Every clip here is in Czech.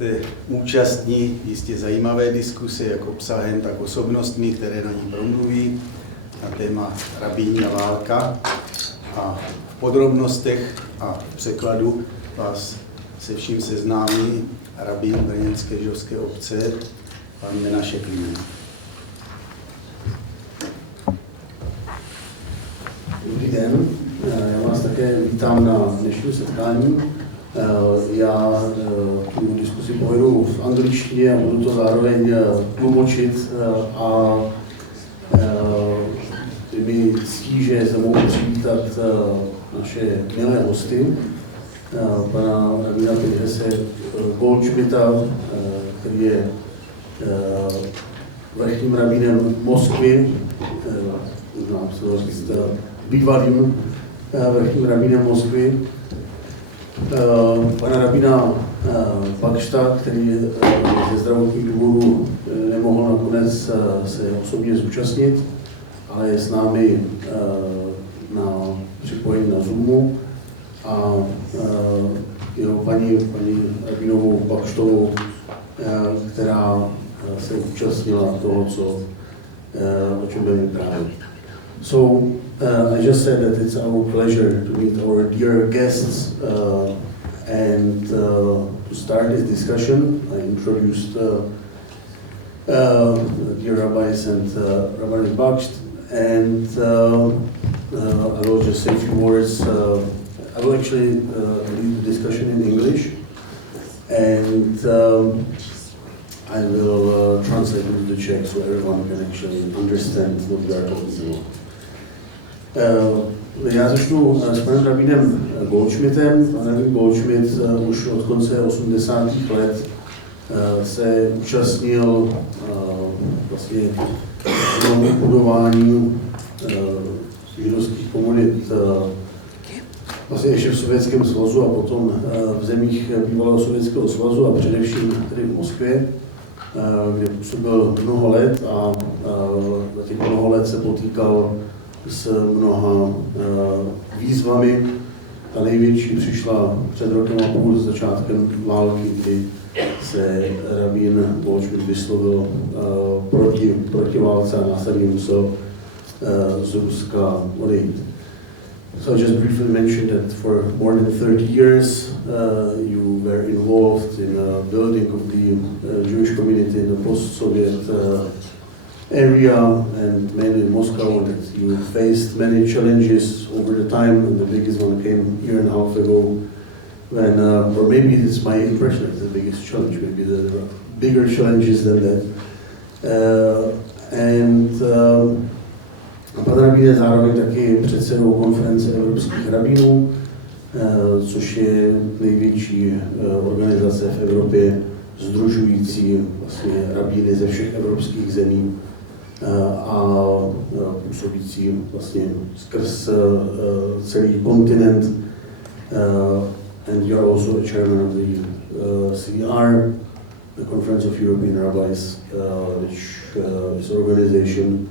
budete účastní jistě zajímavé diskuse, jak obsahem, tak osobnostmi, které na ní promluví na téma Rabíni a válka. A v podrobnostech a v překladu vás se vším seznámí rabín brněnské židovské obce, pan Menaše Klín. Dobrý den, já vás také vítám na dnešním setkání. Já tu diskusi povedu v angličtině a budu to zároveň tlumočit a mi ctí, že se mohu přivítat naše milé hosty, pana rabína Pinchase Goldschmidta, který je vrchním rabínem Moskvy, možná se říct bývalým vrchním rabínem Moskvy, pana rabína Bakšta, který ze zdravotních důvodů nemohl nakonec se osobně zúčastnit, ale je s námi na připojení na Zoomu, a jeho paní rabínovou Bakštovou, která se účastnila toho, o čem budeme vyprávět. So, I just said that it's our pleasure to meet our dear guests and to start this discussion. I introduced dear rabbis and Rabbi Bakšt, and I will just say a few words. I will actually lead the discussion in English, and I will translate into the Czech so everyone can actually understand what we are talking about. Já začnu s panem rabínem Goldschmidtem. Pan rabín Goldschmidt už od konce 80. let se účastnil vlastně budování židovských komunit vlastně ještě v Sovětském svazu a potom v zemích bývalého Sovětského svazu a především tedy v Moskvě, kde působil mnoho let a za těch mnoho let se potýkal s mnoha výzvami. Ta největší přišla před rokem a půl s začátkem války, kdy se rabín Goldschmidt vyslovil proti válce a následně musel z Ruska odejít. So I just briefly mentioned that for more than 30 years you were involved in the building of the Jewish community in the post-Soviet area, and mainly in Moscow, and that you faced many challenges over the time, and the biggest one came a year and a half ago when, or maybe it's my impression that the biggest challenge, maybe there are bigger challenges than that. Pan rabín je zároveň taky předsedou konference evropských rabínů, což je největší organizace v Evropě sdružující vlastně rabíny ze všech evropských zemí a působící vlastně skrz celý kontinent. And you are also a chairman of the CER, the Conference of European Rabbis, which is an organization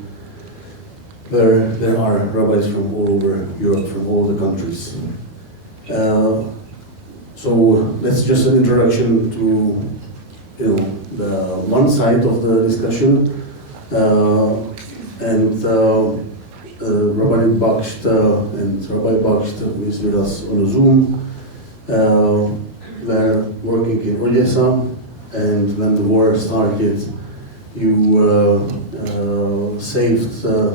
where there are rabbis from all over Europe, from all the countries. So that's just an introduction to the one side of the discussion, and Rabbi Bakšt and Rabbi Bakšt, who is with us on Zoom, were working in Oděsa, and when the war started, you saved a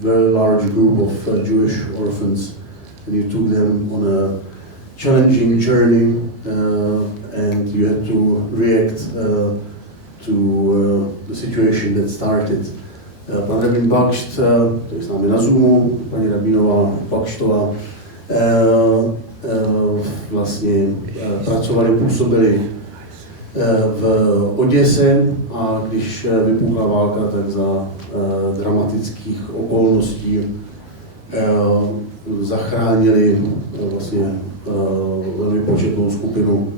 very large group of Jewish orphans, and you took them on a challenging journey, and you had to react to the situation that started. Pan rabín Bakšt, který je s námi na Zoomu, paní rabínová Bakštová, vlastně působili v Oděse, a když vypukla válka, tak za dramatických okolností zachránili vlastně velmi početnou skupinu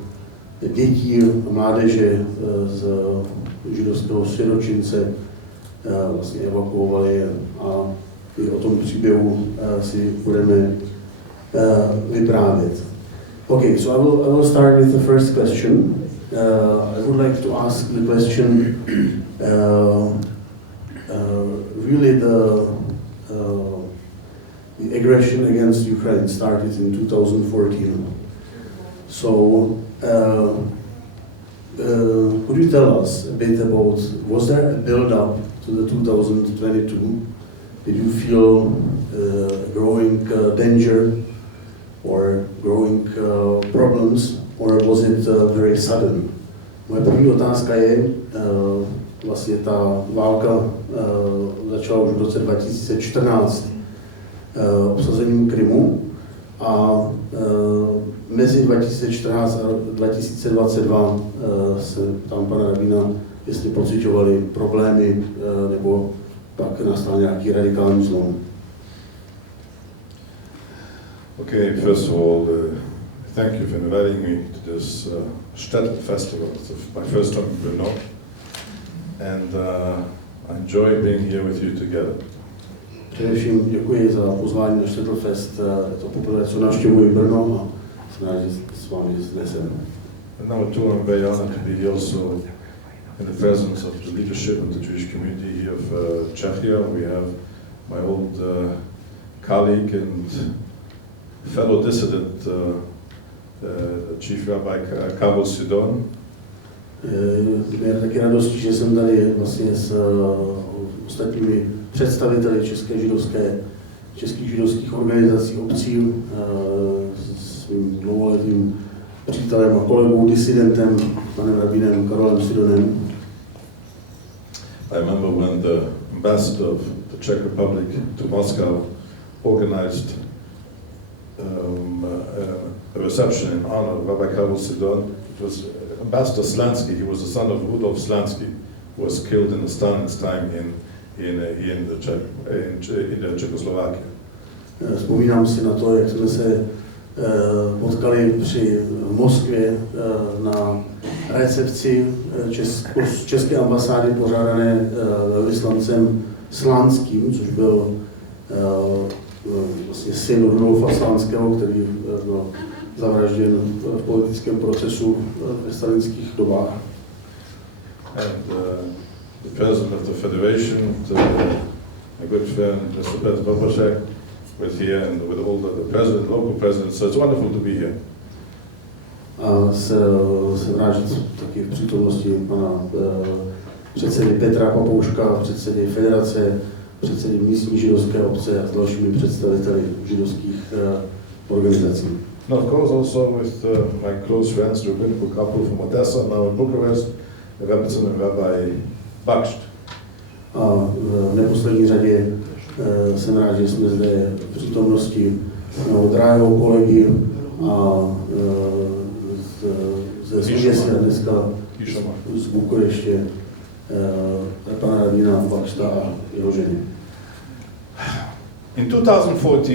dětí a mládeže z židovského siročince, vlastně evakuovali, a i o tom příběhu si budeme vyprávět. Okay, so I will start with the first question. I would like to ask the question, really the aggression against Ukraine started in 2014. So, could you tell us a bit about, was there a build-up to the 2022? Did you feel growing danger or growing problems, or was it very sudden? Moje první otázka je, vlastně ta válka začala už v roce 2014 obsazením Krymu a mezi 2014 a 2022 se tam pana rabína, jestli pociťovali problémy nebo pak nastal nějaký radikální zlom. Okay, first of all, thank you for inviting me to this ŠTETL Festival. It's my first time in Brno, and I enjoy being here with you together. Především děkuji za pozvání na ŠTETL Fest. Je to poprvé, co navštěvuji Brno a jsem rád, že s vámi dnes jsem. And number two, I'm very honored to be here also in the presence of the leadership of the Jewish community here of Czechia. We have my old colleague and fellow dissident, Chief Rabbi Karol Sidon. Je taky radostí, že jsem tady vlastně s ostatními představiteli českých židovských organizací, obcí, s svým dlouholetým přítelem a kolegou, disidentem, panem rabínem Karolem Sidonem. I remember when the ambassador of the Czech Republic to Moscow organized a reception in honor of Rabbi Karol Sidon. It was Ambassador Slansky. He was the son of Rudolf Slansky, who was killed in Stalin's time in Czechoslovakia. Vzpomínám si na to, jak jsme se potkali v Moskvě na recepci české ambasády pořádané velvyslancem Slánským, což byl vlastně syn Rudolfa Slánského, který byl zavražděn v politickém procesu ve stalinských dobách. And the president of the federation, my good friend Mr. Petr Babacek, was here, and with all the local presidents, so it's wonderful to be here. A jsem rád, že taky v přítomnosti pana předsedy Petra Papouška, předsedy federace, předsedy místní židovské obce a s dalšími představiteli židovských organizací. No, of course, also with my close friends, the rabbinical couple from Odessa, now in Bucharest, Rabbi and Rabbi Bakštem. A v neposlední řadě jsem rád, že jsme zde v přítomnosti mého drahého kolegy a ze Oděsy a dneska z Bukureště pana rabína Bakšta a jeho ženy. In 2014,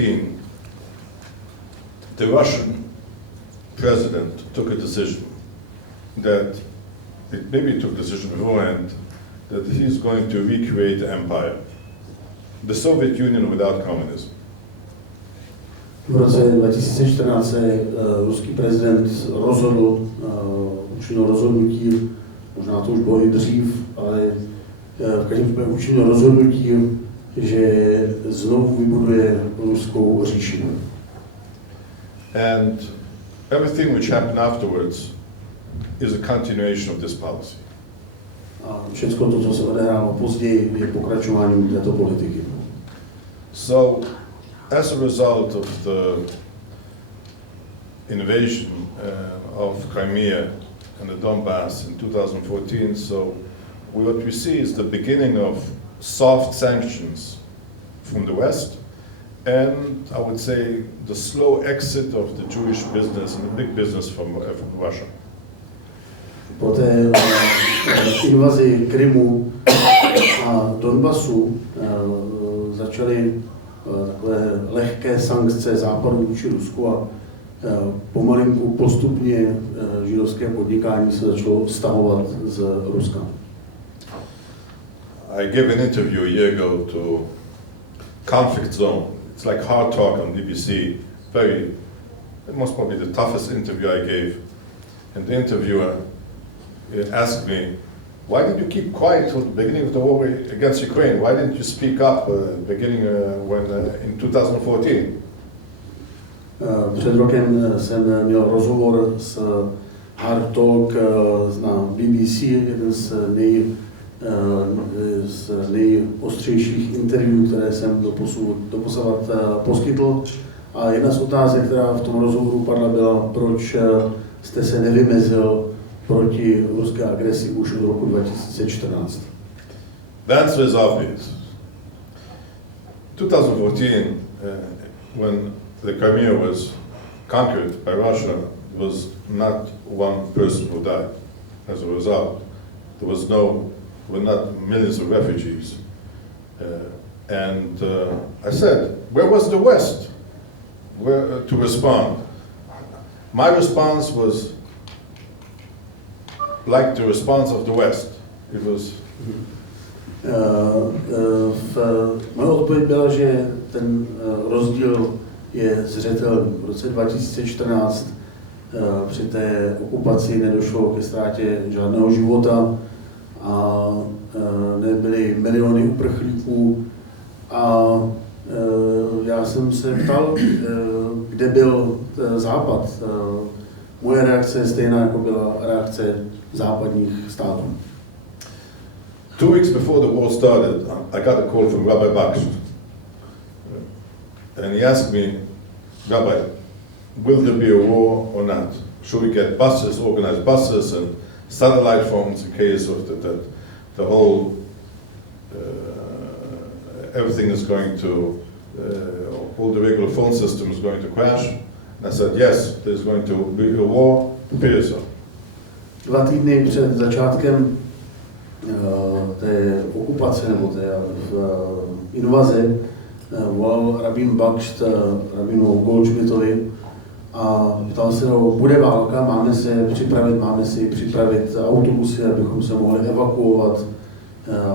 the Russian president took a decision that, maybe he took a decision beforehand, that he's going to recreate the empire, the Soviet Union without communism. V roce 2014 se ruský prezident učinil rozhodnutí, možná to už bylo i dřív, ale v každém případě učinil rozhodnutí, že znovu vybuduje ruskou říši. And everything which happened afterwards is a continuation of this policy. A všechno to, co se odehrálo později, je pokračováním této politiky. So, as a result of the invasion of Crimea and the Donbass in 2014, so what we see is the beginning of soft sanctions from the West, and I would say the slow exit of the Jewish business and the big business from Russia. Po té invazi Krymu a Donbasu začaly takové lehké sankce Západu vůči Rusku a pomalinku postupně židovské podnikání se začalo stahovat z Ruska. I gave an interview a year ago to Conflict Zone. It's like Hard Talk on BBC. It was probably the toughest interview I gave. And the interviewer asked me, why did you keep quiet till the beginning of the war against Ukraine? Why didn't you speak up beginning in 2014? Před rokem jsem měl rozhovor s Hard Talk na BBC, jeden z nejostřejších interview, které jsem doposavat poskytl. A jedna z otázek, která v tom rozhovoru padla, byla, proč jste se nevymezil proti ruské agresi už od roku 2014. The answer is obvious. 2014, when the Crimea was conquered by Russia, there was not one person who died as a result. There were not millions of refugees. I said, where was the West to respond? My response was like the response of the West. It was... Moje odpověď byla, že ten rozdíl je zřetelný. V roce 2014 při té okupaci nedošlo ke ztrátě žádného života a nebyly miliony uprchlíků. A já jsem se ptal, kde byl Západ. Moje reakce je stejná, jako byla reakce západních států. 2 weeks before the war started, I got a call from Rabbi Bakštem. And he asked me, Rabbi, will there be a war or not? Should we get buses, organize buses and satellite phones in case of the whole, everything is going to, all the regular phone system is going to crash? And I said, yes, there's going to be a war, prepare yourself. 2 týdny před začátkem té okupace nebo té invaze volal rabín Bakšt rabínu Goldschmidtovi a ptal se ho, bude válka, máme si připravit autobusy, abychom se mohli evakuovat.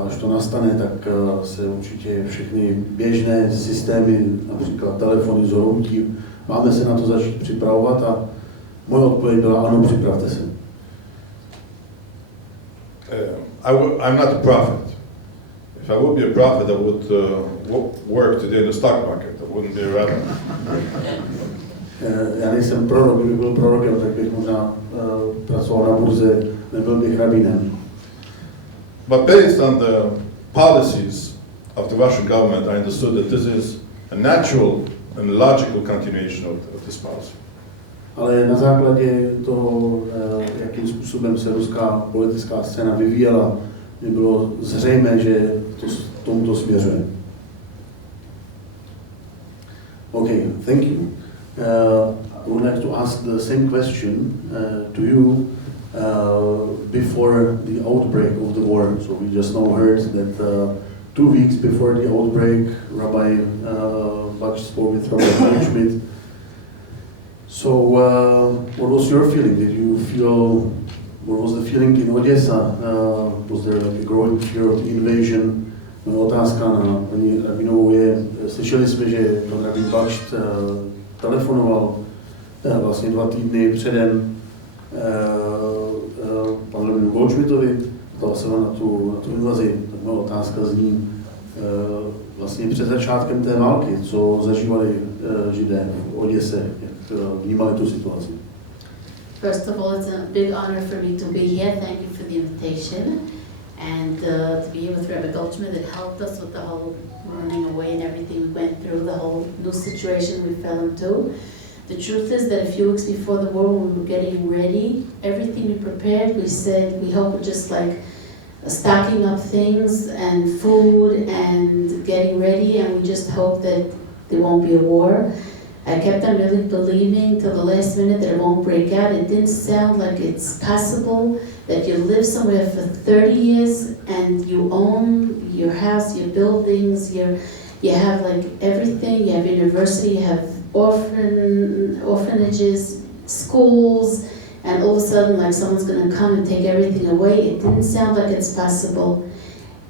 Až to nastane, tak se určitě všechny běžné systémy, například telefony zhroutí. Máme se na to začít připravovat a moje odpověď byla, ano, připravte se. I'm not a prophet. If I would be a prophet, I would work today in the stock market. I wouldn't be a rabbi. Já nejsem prorok, kdybych byl prorokem, tak bych možná pracoval na burze, nebyl bych rabínem. But based on the policies of the Russian government, I understood that this is a natural and logical continuation of this policy. Ale na základě toho, jakým způsobem se ruská politická scéna vyvíjela, mi bylo zřejmé, že to tomuto směřuje. Okay, thank you. I would like to ask the same question to you before the outbreak of the war. So we just now heard that 2 weeks before the outbreak, Rabbi Bakšt spoke with Rabbi Goldschmidt. So, what was your feeling? Did you feel, what was the feeling in Oděsa? Was there like a growing fear of the invasion? Otázka na paní rabinovou je, slyšeli jsme, že pan rabín Bakšt telefonoval vlastně 2 týdny předem panu rabínu Goldschmidtovi, ptal se na tu invazi. Tak moje otázka zní, vlastně před začátkem té války, co zažívali Židé v Oděse, jak vnímali tu situaci. First of all, it's a big honor for me to be here. Thank you for the invitation. And to be here with Rabbi Goldschmidt, it helped us with the whole running away and everything we went through, the whole new situation we fell into. The truth is that a few weeks before the war, when we were getting ready, everything we prepared, we said we hope just like stocking up things and food and getting ready, and we just hope that there won't be a war. I kept on really believing till the last minute that it won't break out. It didn't sound like it's possible that you live somewhere for 30 years and you own your house, your buildings, you have like everything. You have university, you have orphanages, schools, and all of a sudden like someone's going to come and take everything away. It didn't sound like it's possible.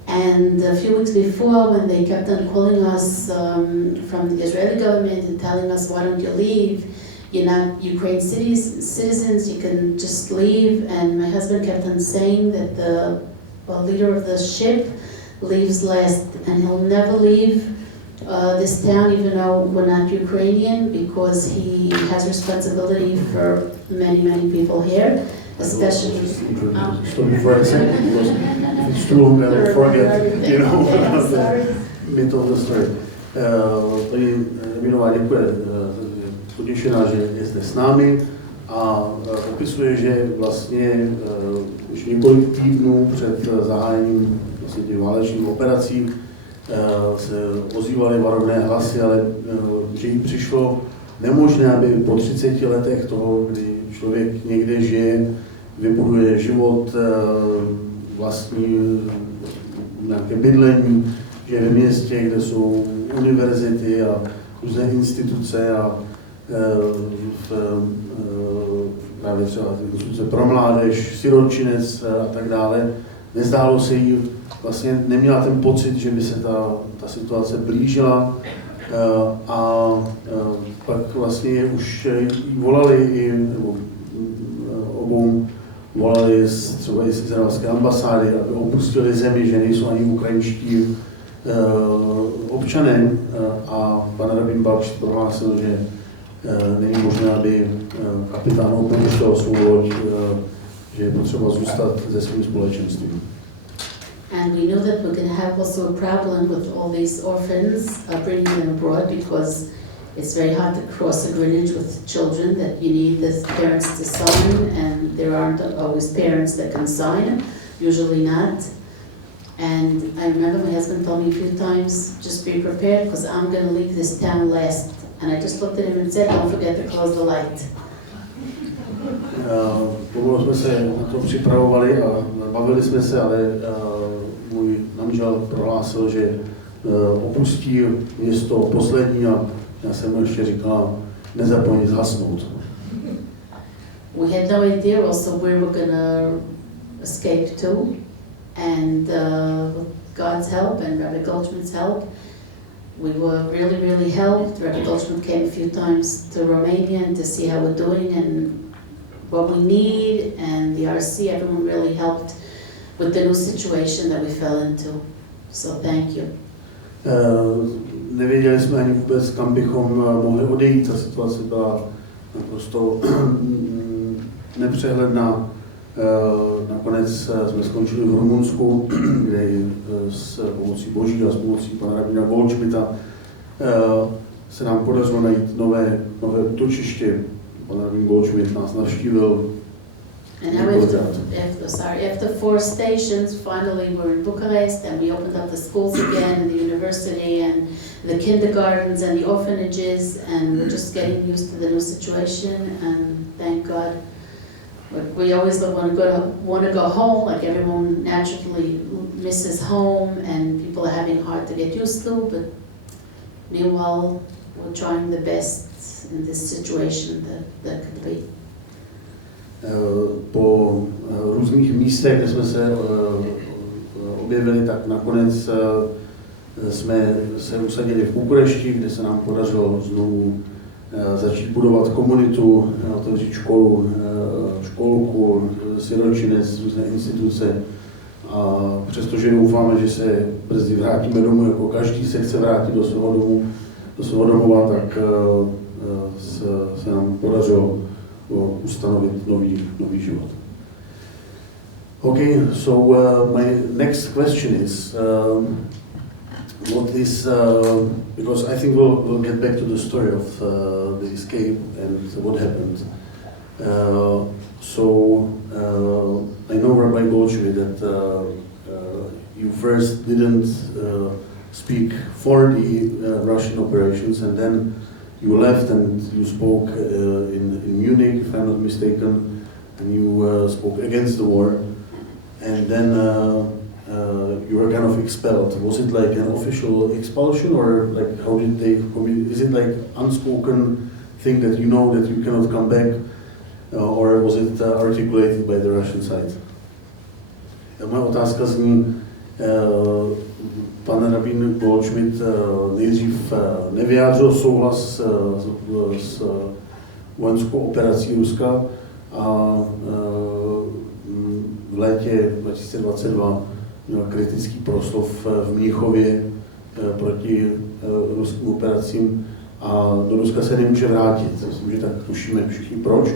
And a few weeks before, when they kept on calling us from the Israeli government and telling us, why don't you leave? you're not Ukraine citizens, you can just leave. And my husband kept on saying that the leader of the ship leaves last, and he'll never leave this town, even though we're not Ukrainian, because he has responsibility for many, many people here, especially. For a second, because if it's too long, I will forget, you know, the bit of the story. Paní Rabínová děkuje, potěšená, že je zde s námi a popisuje, že vlastně už několik týdnů před zahájením vlastně těch válečných operací se ozývaly varovné hlasy, ale že jí přišlo nemožné, aby po 30 letech toho, kdy člověk někde žije, vybuduje život, vlastní nějaké bydlení, že ve městě, kde jsou univerzity a různé instituce a právě třeba instituce pro mládež, sirotčinec a tak dále, nezdálo se jí, vlastně neměla ten pocit, že by se ta situace blížila a pak vlastně už jí volali nebo obou volali třeba i z izraelské ambasády, aby opustili zemi, že nejsou ani ukrajinští občané a pan rabín Bakšt prohlásil, že není možné, aby kapitán opouštěl svou loď, že je potřeba zůstat se svým společenstvím. And we know that we're going to have also a problem with all these orphans bringing them abroad, because it's very hard to cross a Greenwich with children, that you need the parents to sign, and there aren't always parents that can sign, usually not. And I remember my husband told me a few times, just be prepared, because I'm going to leave this town last. And I just looked at him and said, don't forget to close the light. Pomalu jsme se na to připravovali a bavili jsme se, ale můj manžel prohlásil, že opustí město poslední a já jsem mu ještě říkala, nezapomeň zhasnout. We had no idea also where we're going to escape to, and with God's help and Rabbi Goldschmidt's help, we were really helped. Rabbi Goldschmidt came a few times to Romania to see how we're doing and what we need, and the RC, everyone really helped with the new situation that we fell into. So thank you. Nevěděli jsme ani vůbec, kam bychom mohli odejít. Ta situace byla naprosto nepřehledná. Nakonec jsme skončili v Rumunsku, kde s pomocí Boží a s pomocí pana rabína Goldschmidta se nám podařilo najít nové útočiště. Pan rabín Goldschmidt nás navštívil. And now after 4 stations, finally we're in Bucharest, and we opened up the schools again, and the university, and the kindergartens, and the orphanages, and we're just getting used to the new situation, and thank God. We always want to go home, like everyone naturally misses home, and people are having hard to get used to, but meanwhile, we're trying the best in this situation that could be. Po různých místech, kde jsme se objevili, tak nakonec jsme se usadili v Bukurešti, kde se nám podařilo znovu začít budovat komunitu, otevřít školu, školku, sirotčinec, různé instituce. A přestože doufáme, že se brzy vrátíme domů, jako každý se chce vrátit do svého domu, do svého domova, tak se nám podařilo ustanovit nový život. Okay, so my next question is, what is, because I think we'll get back to the story of the escape and what happened. I know, Rabbi Goldschmidt, that you first didn't speak for the Russian operations, and then you left and you spoke in Munich, if I'm not mistaken, and you spoke against the war, and then you were kind of expelled. Was it like an official expulsion, or like how did they is it like unspoken thing that you know that you cannot come back, or was it articulated by the Russian side? Moje otázka zní, pan rabín Goldschmidt nejdřív nevyjádřil souhlas s vojenskou operací Ruska a v létě 2022 měl kritický proslov v Mnichově proti ruským operacím a do Ruska se nemůže vrátit. Myslím, že tak tušíme všichni proč,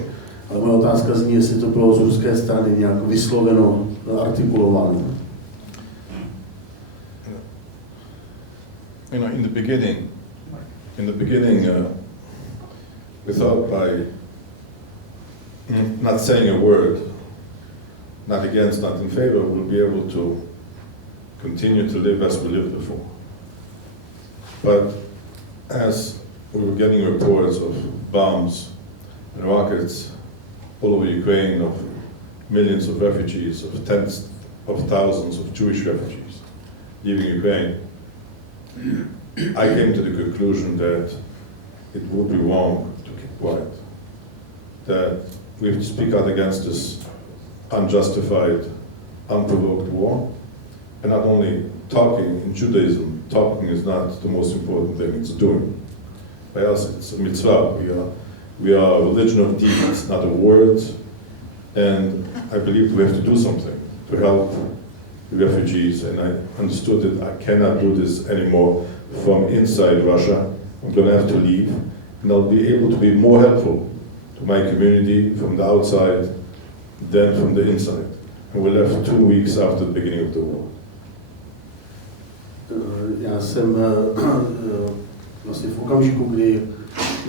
ale moje otázka zní, jestli to bylo z ruské strany nějak vysloveno, artikulováno. You know, in the beginning, we thought by not saying a word, not against, not in favor, we'll be able to continue to live as we lived before. But as we were getting reports of bombs and rockets all over Ukraine, of millions of refugees, of tens of thousands of Jewish refugees leaving Ukraine, I came to the conclusion that it would be wrong to keep quiet, that we have to speak out against this unjustified, unprovoked war, and not only talking. In Judaism, talking is not the most important thing, it's doing. By us, it's a mitzvah. We are a religion of deeds, not of words, and I believe we have to do something to help the refugees, and I understood that I cannot do this anymore from inside Russia. I'm going to have to leave, and I'll be able to be more helpful to my community from the outside than from the inside. And we left 2 weeks after the beginning of the war. Já jsem vlastně v okamžiku, kdy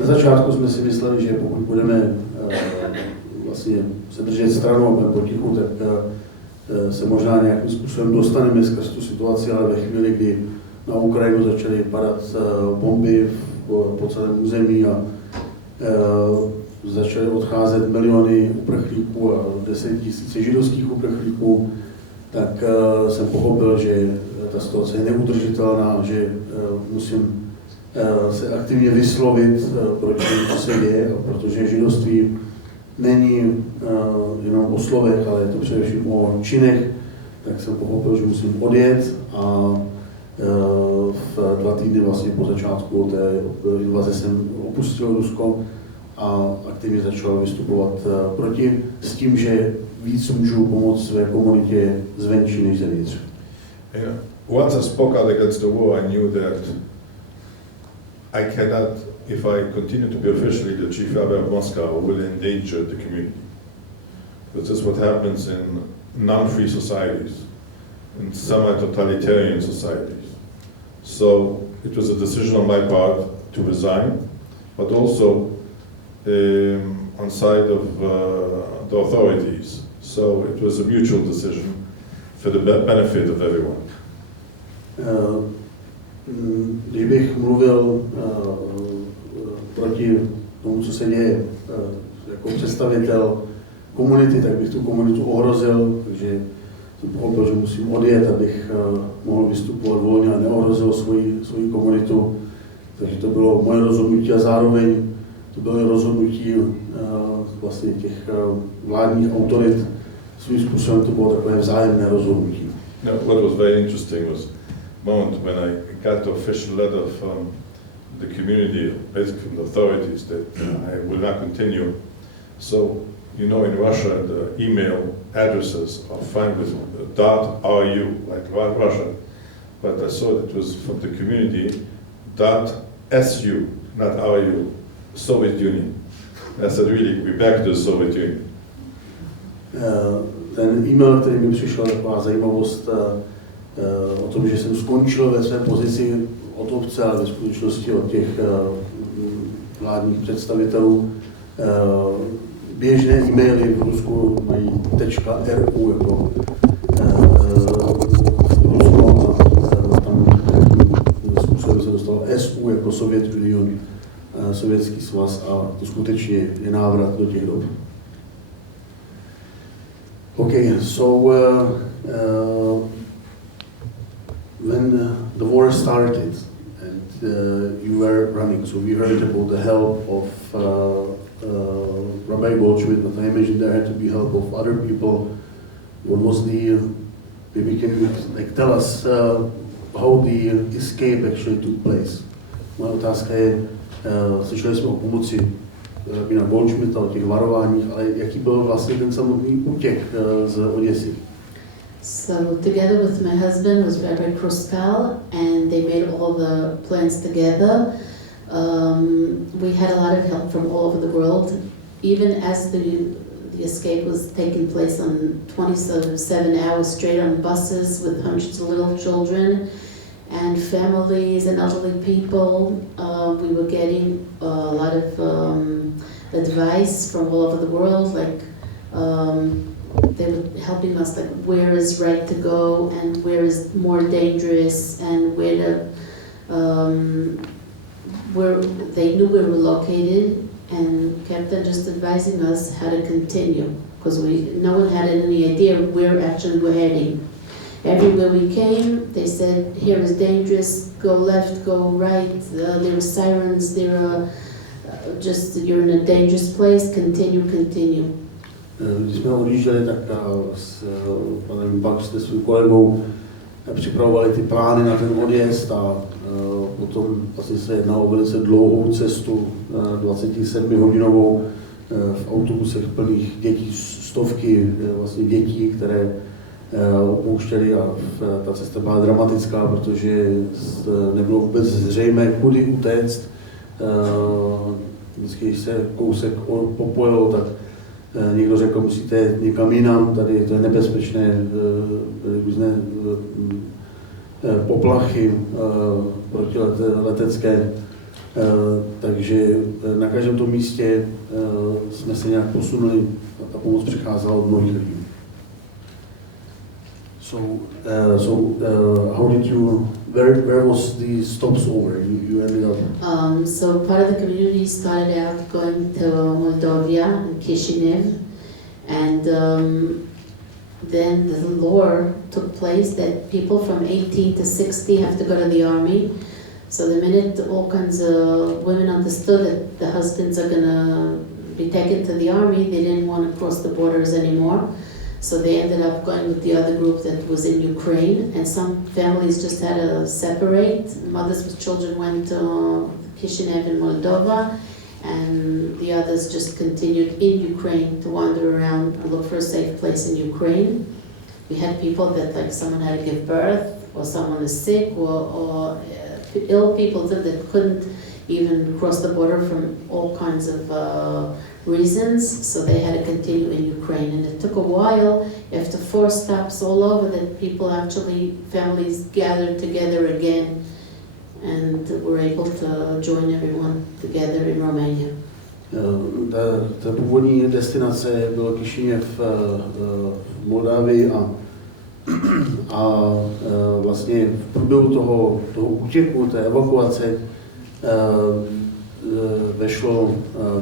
na začátku jsme si mysleli, že pokud budeme vlastně se držet stranou a budeme potichu, tak se možná nějakým způsobem dostaneme skrz tu situaci, ale ve chvíli, kdy na Ukrajinu začaly padat bomby po celém území a začaly odcházet miliony uprchlíků a 10 000 židovských uprchlíků, tak jsem pochopil, že ta situace je neudržitelná, že musím se aktivně vyslovit proti tomu, co se děje, protože židovství není jenom o slovech, ale je to především o činech, tak jsem pochopil, že musím odjet a v 2 týdny vlastně po začátku té invaze jsem opustil Rusko a aktivně začal vystupovat proti, s tím, že víc můžu pomoct své komunitě zvenčí než zevnitř. Yeah. Once I spoke out against the war, I knew that I cannot, if I continue to be officially the chief rabbi of Moscow, will endanger the community. This is what happens in non-free societies, in semi-totalitarian societies. So it was a decision on my part to resign, but also on side of the authorities. So it was a mutual decision for the benefit of everyone. Když bych mluvil proti tomu, co se děje jako představitel komunity, tak bych tu komunitu ohrozil, takže jsem pochopil, že musím odjet, abych mohl vystupovat volně a neohrozil svoji komunitu. Takže to bylo moje rozhodnutí a zároveň to bylo rozhodnutí vlastně těch vládních autorit. Svým způsobem to bylo takové vzájemné rozhodnutí. No, what was very interesting was moment when I got the official letter from the community, basically from the authorities, that I will not continue. So, you know, in Russia, the email addresses are fine with .ru, like Russia, but I saw that it was from the community .su, not .ru, Soviet Union. I said, really, we're back to the Soviet Union. Ten e-mail, který mi přišel, taková zajímavost o tom, že jsem skončil ve své pozici od obce, ale ve skutečnosti od těch vládních představitelů. Běžné e-maily v Rusku mají .ru jako Rusko a tam způsobem se dostalo SU jako Sovět Union, Sovětský svaz a to skutečně je návrat do těch dob. Okay, so when the war started and you were running, so we heard about the help of Rabbi Goldschmidt, but I imagine there had to be help of other people. What was maybe can you tell us how the escape actually took place? Moje otázka je, slyšeli jsme o pomoci rabína Goldschmidta o těch varováních, ale jaký byl vlastně ten samotný útěk z Oděsy? So together with my husband was Rabbi Kruskal, and they made all the plans together. We had a lot of help from all over the world, even as the escape was taking place on 27 hours straight on buses with hundreds of little children and families and elderly people. We were getting a lot of advice from all over the world, like they were helping us, like where is right to go and where is more dangerous and where they knew we were located and kept on just advising us how to continue, because no one had any idea where actually we're heading. Everywhere we came, they said, here is dangerous, go left, go right, there were sirens, there are you're in a dangerous place, continue. Když jsme odjížděli, tak s panem Bakštem, svým kolegou, připravovali ty plány na ten odjezd a potom asi se jednalo o velice dlouhou cestu, 27hodinovou, v autobusech plných dětí, stovky vlastně dětí, které opouštěli, a ta cesta byla dramatická, protože nebylo vůbec zřejmé, kudy utéct. Vždycky, když se kousek popojilo, tak někdo řekl, musíte někam jinam, tady to je nebezpečné, různé poplachy protiletecké, takže na každém tom místě jsme se nějak posunuli a ta pomoc přicházela od mnohých lidí. How did you, where was the stopover? You ended up? So part of the community started out going to Moldova and Kishinev, and then the law took place that people from 18 to 60 have to go to the army. So the minute all kinds of women understood that the husbands are going to be taken to the army, they didn't want to cross the borders anymore. So they ended up going with the other group that was in Ukraine, and some families just had to separate. Mothers with children went to Kishinev in Moldova, and the others just continued in Ukraine to wander around and look for a safe place in Ukraine. We had people that, like, someone had to give birth, or someone is sick, or ill people that couldn't even cross the border from all kinds of reasons, so they had to continue in Ukraine. And it took a while, after 4 stops all over, that people actually, families gathered together again and were able to join everyone together in Romania. Ta původní destinace byl Kišiněv v Moldávii a vlastně v průběhu toho útěku, té evakuace, vešlo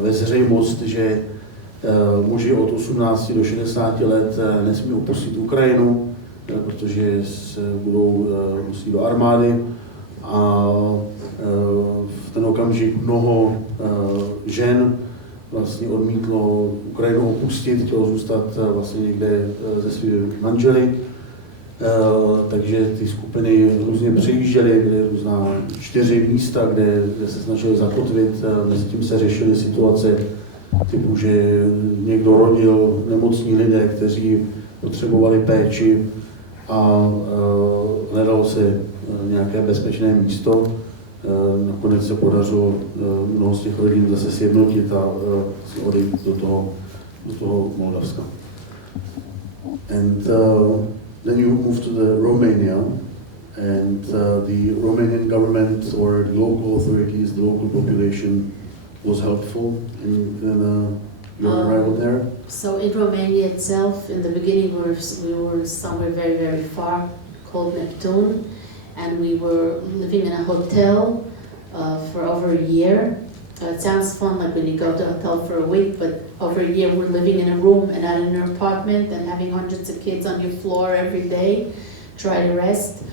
ve zřejmost, že muži od 18 do 60 let nesmí opustit Ukrajinu, protože se musí do armády, a v ten okamžik mnoho žen vlastně odmítlo Ukrajinu opustit, chtělo zůstat vlastně někde se svými manželi. Takže ty skupiny různě přejížděly, byly různá 4 místa, kde se snažili zakotvit. Mezitím se řešily situace typu, že někdo rodil, nemocní lidé, kteří potřebovali péči, a hledalo se nějaké bezpečné místo. Nakonec se podařilo mnoho z těch rodin zase sjednotit a odejít do toho Moldavska. And then you moved to the Romania, and the Romanian government or the local authorities, the local population was helpful in your arrival there? So in Romania itself, in the beginning we were somewhere very, very far, called Neptune, and we were living in a hotel for over a year. It sounds fun, like when you go to a hotel for a week, but over a year we're living in a room and not in an apartment and having hundreds of kids on your floor every day, try to rest.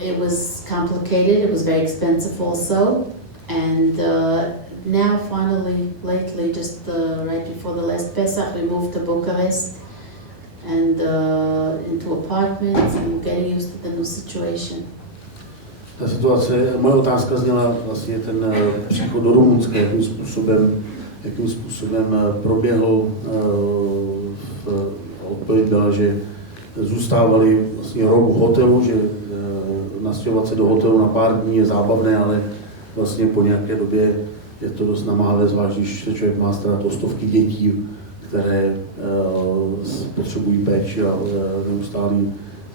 It was complicated, it was very expensive also, and now finally, lately, just right before the last Pesach, we moved to Bucharest and into apartments and getting used to the new situation. Ta situace, moje otázka zněla vlastně ten příchod do Rumunska, jakým způsobem proběhl. Odpověď byla, že zůstávali vlastně rok v hotelu, že nastěhovat se do hotelu na pár dní je zábavné, ale vlastně po nějaké době je to dost namáhavé, zvlášť když se člověk má starat o stovky dětí, které potřebují péči a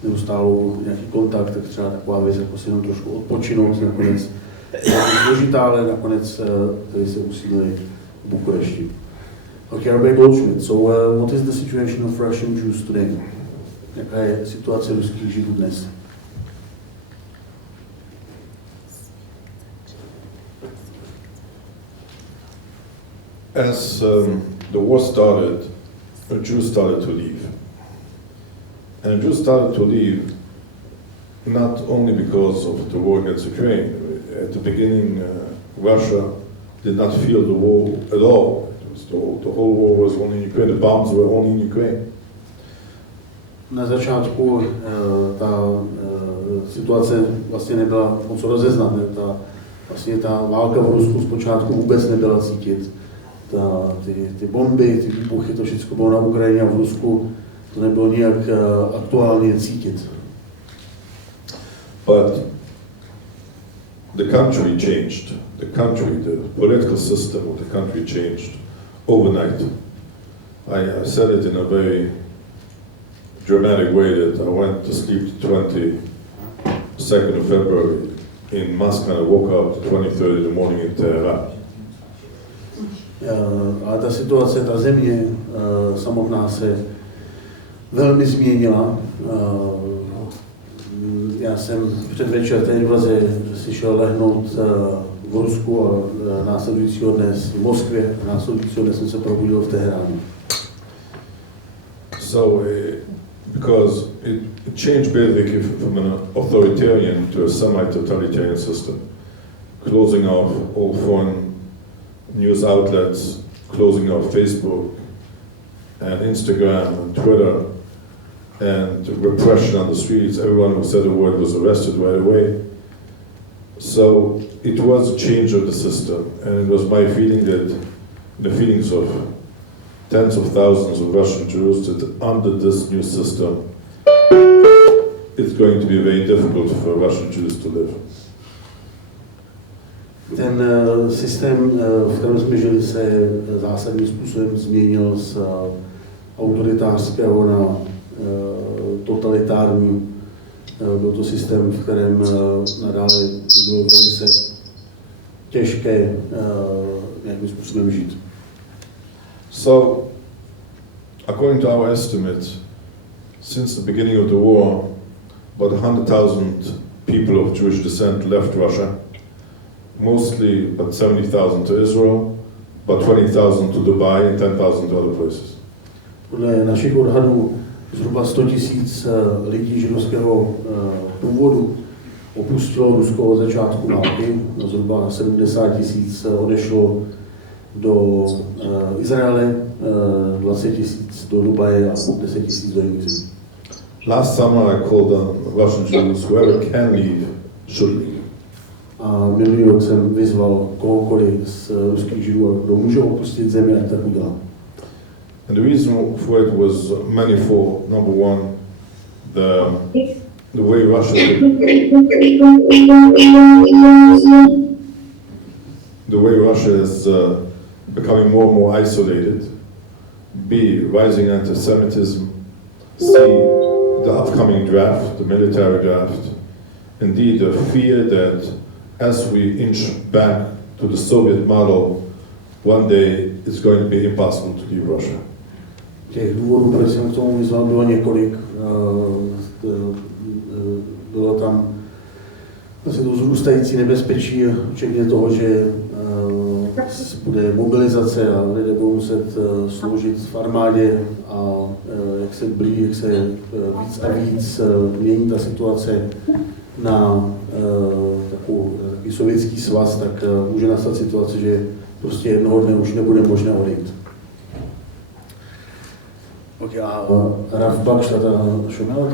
neustálou nějaký kontakt, tak třeba taková věc, jako si jenom trošku odpočinout, nakonec je složitá, ale nakonec tady se usídlili v Bukurešti. Okay, Rabbi Goldschmidt, so what is the situation of Russian Jews today? Jaká je situace ruských Židů dnes? As the war started, the Jews started to leave. And Jews started to leave not only because of the war against Ukraine. At the beginning, Russia did not feel the war at all. The whole war was only in Ukraine, the bombs were only in Ukraine. Na začátku ta situace vlastně nebyla moc rozeznat. Ta válka v Rusku zpočátku vůbec nebyla cítit. Ty bomby, ty výbuchy, to všechno bylo na Ukrajině a v Rusku to nebylo nijak aktuálně cítit. But the country changed. The political system of the country changed overnight. I said it in a very dramatic way that I went to sleep the 22nd of February in Moscow and I woke up the 23rd in the morning in Tehran. Ale ta situace, ta země samotná se velmi změnila. Já jsem předvečer té invaze si šel lehnout v Rusku a následujícího dne v Moskvě a následujícího dne jsem se probudil v Teheránu. So, because it changed basically from an authoritarian to a semi-totalitarian system, closing off all foreign news outlets, closing off Facebook and Instagram and Twitter, and repression on the streets. Everyone who said a word was arrested right away. So it was a change of the system, and it was my feeling that the feelings of tens of thousands of Russian Jews that under this new system, it's going to be very difficult for Russian Jews to live. Ten systém, v kterém jsme žili, se zásadním způsobem změnil z autoritářského na totalitární. Byl to systém, v kterém nadále bylo velice těžké nějakým způsobem žít. So, according to our estimates, since the beginning of the war, about 100,000 people of Jewish descent left Russia, mostly about 70,000 to Israel, about 20,000 to Dubai and 10,000 to other places. Podle našich odhadů zhruba 100 000 lidí židovského původu opustilo Rusko od začátku války, zhruba 70 000 odešlo do Izraele, 20 000 do Dubaje a 10 000 do jiných zemí. Last summer I called on Russian Jews, whoever can leave, should leave. A minulý rok jsem vyzval kohokoliv z ruských Židů, kdo může opustit zemi, ať tak udělá. And the reason for it was manifold. Number one, the way Russia is becoming more and more isolated. B, rising anti-Semitism. C, the upcoming draft, the military draft. And D, the fear that as we inch back to the Soviet model, one day it's going to be impossible to leave Russia. Těch důvodů, proč jsem k tomu vyzval, bylo několik. Bylo tam vlastně to zrůstající nebezpečí, včetně toho, že bude mobilizace a lidé budou muset sloužit v armádě a jak se víc a víc mění ta situace na takový sovětský svaz, tak může nastat situace, že prostě jednoho dne už nebude možné odejít. Okay, Rav Bakšta, šumel.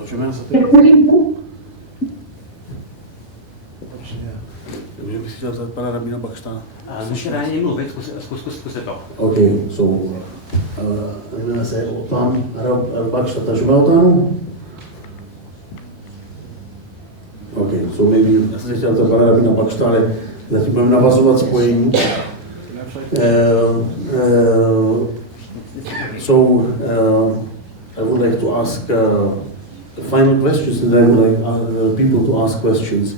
Můžeme se teď? Takže bych chtěl zeptat pana rabína Bakšta. Může rádi mluvit, zkuste to. Okay, so I'm going to say Otan Bakšta Tažumeltanu. Okay, so maybe, já jsem se chtěl zeptat pana rabína Bakšta, ale zatím budeme navazovat spojení. So I would like to ask final questions, and I would like people to ask questions.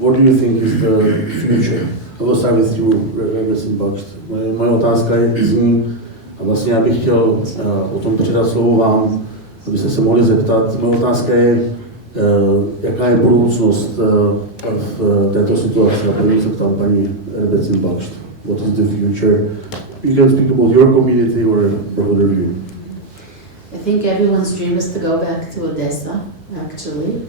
What do you think is the future? I will start with you, Rabín Bakšt. Moje otázka je zní, a vlastně já bych chtěl potom předat slovo vám, abyste se mohli zeptat. Moje otázka je, jaká je budoucnost v této situaci. A první se ptám paní Rabín Bakšt. What is the future? You can speak about your community or broader view. I think everyone's dream is to go back to Odessa, actually.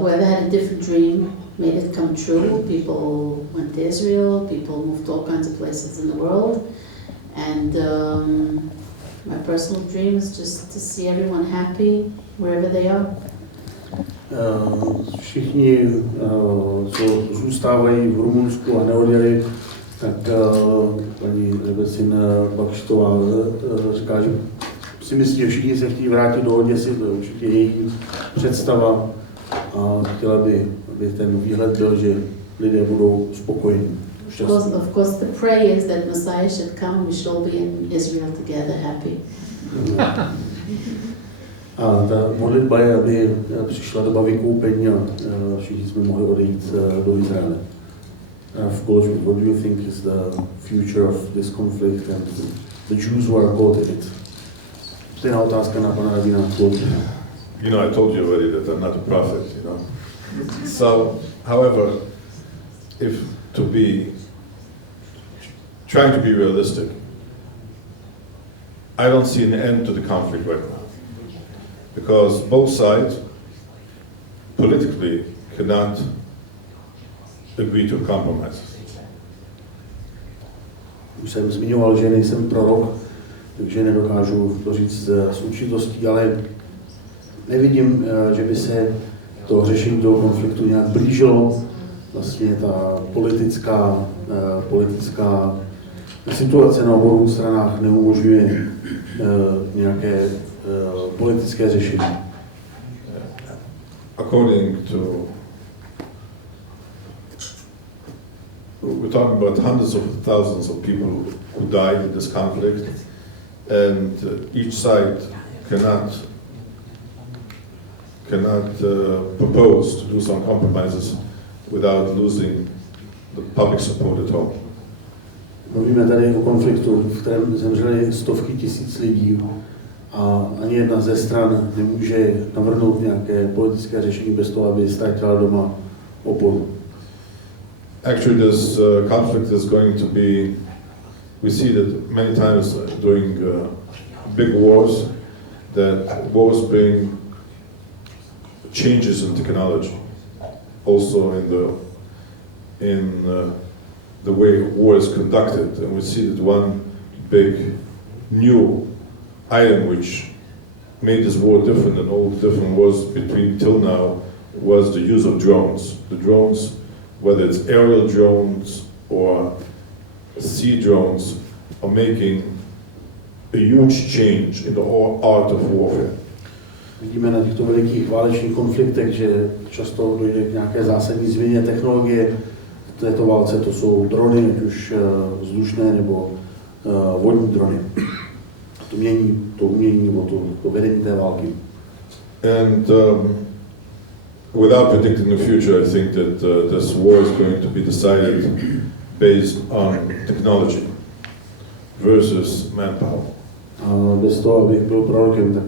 Whoever had a different dream made it come true. People went to Israel, people moved to all kinds of places in the world. And my personal dream is just to see everyone happy wherever they are. Všichni, co zůstávají v Rumunsku a neodjeli, tak paní Rabín Bakštová říká, že si myslí, že všichni se chtějí vrátit do Oděsy, to je určitě její představa a chtěla by, aby ten výhled byl, že lidé budou spokojení. Of course, the prayer is that Messiah should come, we shall be in Israel together, happy. A ta modlitba je, aby přišla doba vykoupení a všichni jsme mohli odejít do Izraele. Of course, what do you think is the future of this conflict and the Jews who are caught in it? Stejná otázka na pana rabína. You know, I told you already that I'm not a prophet, you know. So, however, if to be, trying to be realistic, I don't see an end to the conflict right now. Because both sides politically cannot agree to compromise. Už jsem zmiňoval, že nejsem prorok, takže nedokážu to říct s určitostí, ale nevidím, že by se to řešení toho konfliktu nějak blížilo. Vlastně ta politická situace na obou stranách neumožňuje nějaké politické řešení. According to, we're talking about hundreds of thousands of people who died in this conflict, and each side cannot propose to do some compromises without losing the public support at home. Mluvíme tady o konfliktu, v kterém zemřely stovky tisíc lidí a ani jedna ze stran nemůže navrhnout nějaké politické řešení bez toho, aby ztratila doma oporu. Actually, this conflict is going to be, we see that many times during big wars, that wars bring changes in technology, also in the way war is conducted. And we see that one big new item which made this war different than all the different wars between till now was the use of drones. The drones, whether it's aerial drones or sea drones, are making a huge change in the art of warfare. Vidíme na těchto velikých válečných konfliktech, že často dojde k nějaké zásadní změně technologie. V této válce to jsou drony, ať už vzdušné nebo vodní drony. To mění to umění nebo to vedení té války. And without predicting the future, I think that this war is going to be decided based on technology versus manpower. A bez toho, abych byl prorokem, tak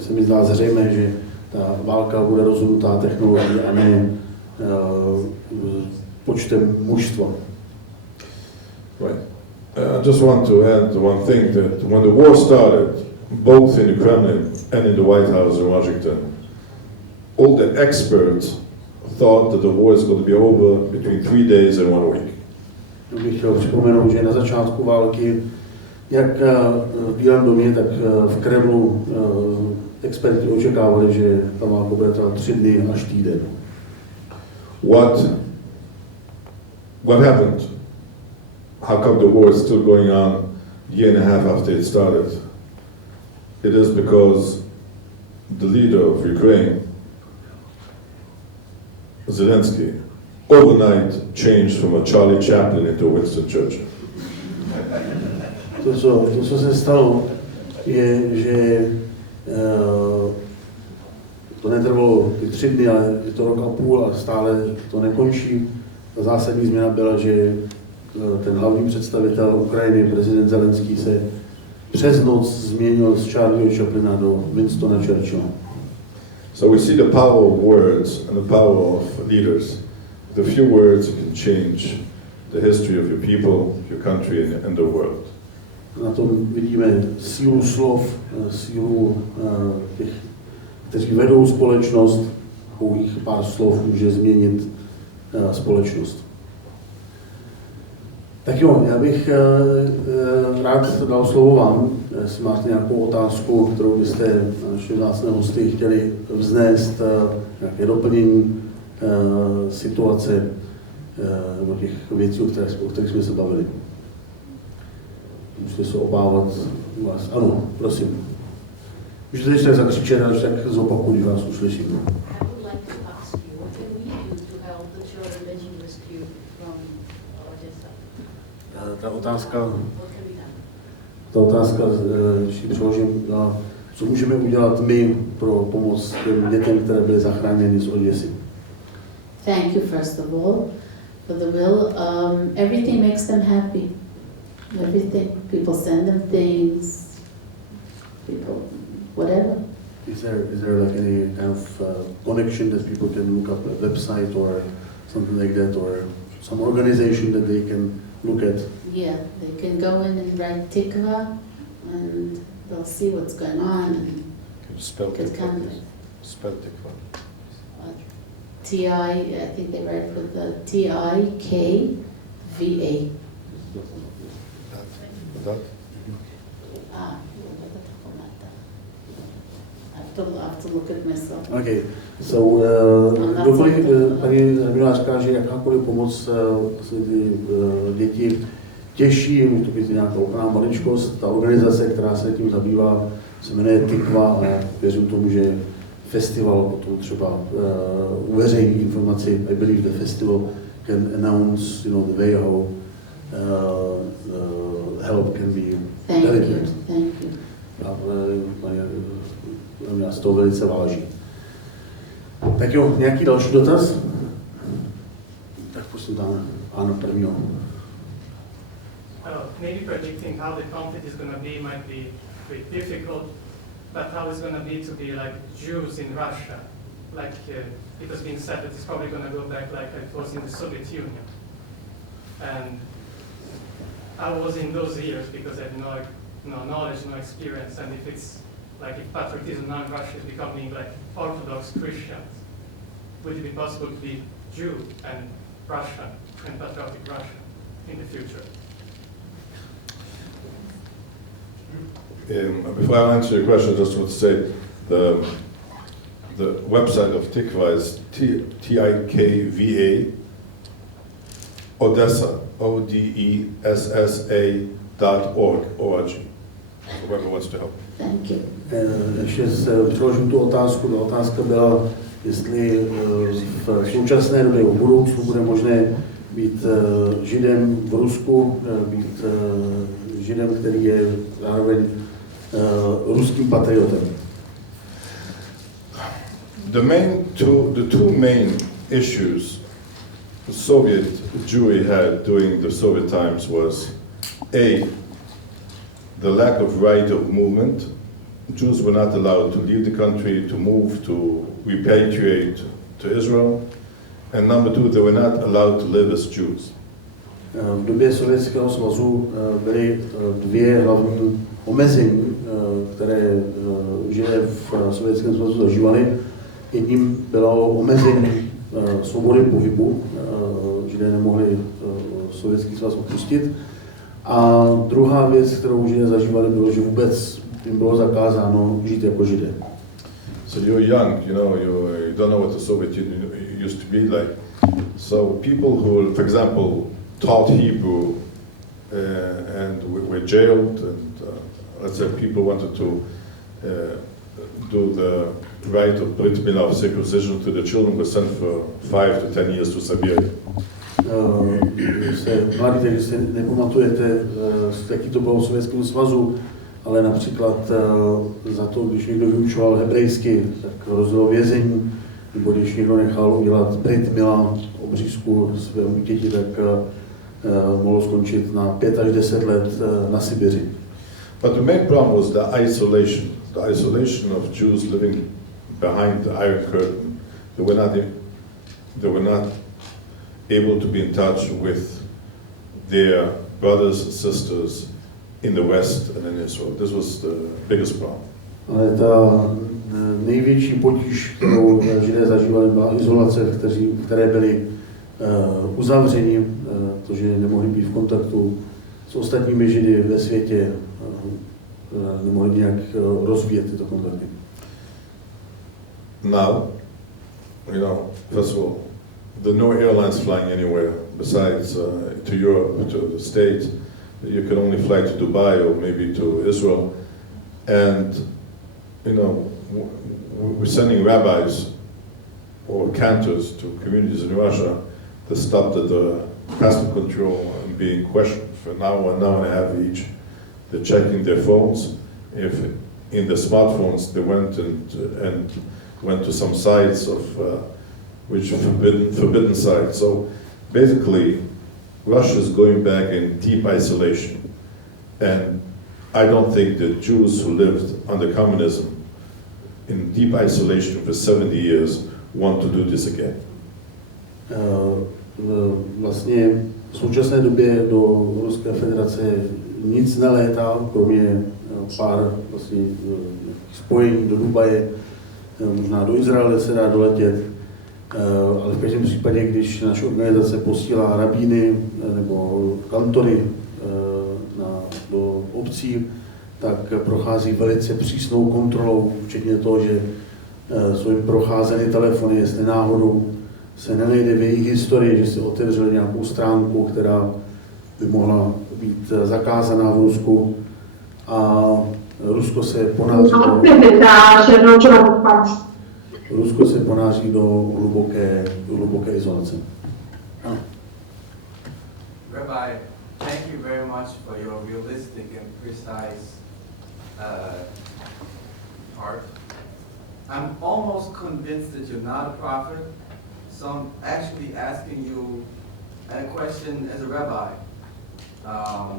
se mi zdá zřejmé, že ta válka bude rozhodnutá technologií a ne počtem mužstva. Right. I just want to add one thing, that when the war started, both in the Kremlin and in the White House in Washington, all the experts thought that the war is going to be over between 3 days and 1 week. Bych chtěl připomenout, že na začátku války Jak v Bílém domě, tak v Kremlu experti očekávali, že ta válka bude trvat 3 dny až týden. What happened? How come the war is still going on a year and a half after it started? It is because the leader of Ukraine, Zelensky, overnight changed from a Charlie Chaplin into Winston Churchill. To, co se stalo, je, že to netrvalo ty 3 dny, ale je to rok a půl a stále to nekončí. Ta zásadní změna byla, že ten hlavní představitel Ukrajiny, prezident Zelenský, se přes noc změnil z Charlieho Chaplina do Winstona Churchilla. So we see the power of words and the power of leaders. With a few words you can change the history of your people, your country and the world. Na tom vidíme sílu slov, sílu těch, kteří vedou společnost. Pouhých pár slov může změnit společnost. Tak jo, já bych rád dal slovo vám, jestli máte nějakou otázku, kterou byste naše vzácné hosty chtěli vznést, nějaké doplnění situace nebo těch věcí, o kterých jsme se bavili. Musíte se obávat vás. Ano, prosím. Můžete ještě tak zakřičet, až tak zopakuju, když vás uslyším. Ta otázka, když ji přeložím, co můžeme udělat my pro pomoc těm dětem, které byly zachráněny z Oděsy. Thank you first of all for the will. Everything makes them happy. Everything. People send them things. People, whatever. Is there like any kind of connection that people can look up a website or something like that, or some organization that they can look at? Yeah, they can go in and write Tikva, and they'll see what's going on. And Spell Tikva. Spell Tikva. I think they write with the Tikva. That? I have to look at myself. Okay, so kdokoliv, paní Rabína říká, že jakákoliv pomoc vlastně ty děti těší, může to být nějaká úplná maličkost. Ta organizace, která se tím zabývá, se jmenuje Tikva a věřím tomu, že festival potom třeba uveřejní informaci. I believe the festival can announce, the way how help can be delivered. Thank you. A mě z toho velice váží. Tak jo, nějaký další dotaz? Tak prosím tam, Anna prvního. Maybe predicting how the conflict is going to be might be a bit difficult, but how it's going to be to be like Jews in Russia. Like it has been said that it's probably going to go back like it was in the Soviet Union. And I was in those years because I had no knowledge, no experience, and if it's like if patriotism now in Russia is becoming like Orthodox Christians, would it be possible to be Jew and Russian and patriotic Russian in the future? Before I answer your question, I just want to say the website of Tikva is Tikva Odessa, ODESSA.org. Whoever wants to help. Thank you. Ještě přeložím tu otázku. Ta otázka byla, jestli v současné době v budoucnu bude možné být Židem v Rusku, být Židem, který je zároveň ruským patriotem. The two main issues the Soviet Jewry had during the Soviet times was A, the lack of right of movement. Jews were not allowed to leave the country, to move, to repatriate to Israel. And number two, they were not allowed to live as Jews. V době Sovětského svazu byly dvě hlavní omezení, které Židé v Sovětském svazu zažívali. Jedním bylo omezení svobody pohybu. Židé nemohli Sovětský svaz opustit. A druhá věc, kterou Židé zažívali, bylo, že vůbec jim bylo zakázáno žít jako Židé. So you're young, you know, you don't know what the Soviet Union used to be like. So people who, for example, taught Hebrew and were jailed, and let's say people wanted to do the rite of Brit Milah, of circumcision to the children, were sent for 5 to 10 years to Siberia. Mladí, takže si nepamatujete, jaký to bylo v Sovětském svazu, ale například za to, když někdo vyučoval hebrejsky, tak hrozilo vězení, nebo když někdo nechal udělat Brit Milah, obřízku svému děti, tak mohlo skončit na 5 až 10 let na Sibiři. But the main problem was the isolation of Jews living behind the Iron Curtain. They were not able to be in touch with their brothers and sisters in the West and in Israel. This was the biggest problem. Ale ta největší potíž, kterou Židé zažívali, byla izolace, které byly uzavřeni, to, že nemohli být v kontaktu s ostatními Židy ve světě, nemohli nějak rozvíjet tyto kontakty. Now, you know, first of all, there are no airlines flying anywhere besides to Europe, to the States. You can only fly to Dubai or maybe to Israel. And, you know, we're sending rabbis or cantors to communities in Russia that stopped at the custom control and being questioned for an hour and a half each. They're checking their phones. If in the smartphones they went and went to some sites of which are forbidden sites. So basically, Russia is going back in deep isolation, and I don't think that Jews who lived under communism in deep isolation for 70 years want to do this again. Vlastně v současné době do Ruské federace nic nelétá, kromě pár vlastně spojení do Dubaje, možná do Izraele se dá doletět, ale v každém případě, když naše organizace posílá rabíny nebo kantory do obcí, tak prochází velice přísnou kontrolou, včetně toho, že jsou jim procházeny telefony, jestli náhodou se nenajde v jejich historii, že si otevřeli nějakou stránku, která by mohla být zakázaná v Rusku, a Rusko se ponáří do hluboké izolace. Rabbi, thank you very much for your realistic and precise art. I'm almost convinced that you're not a prophet, so I'm actually asking you a question as a rabbi.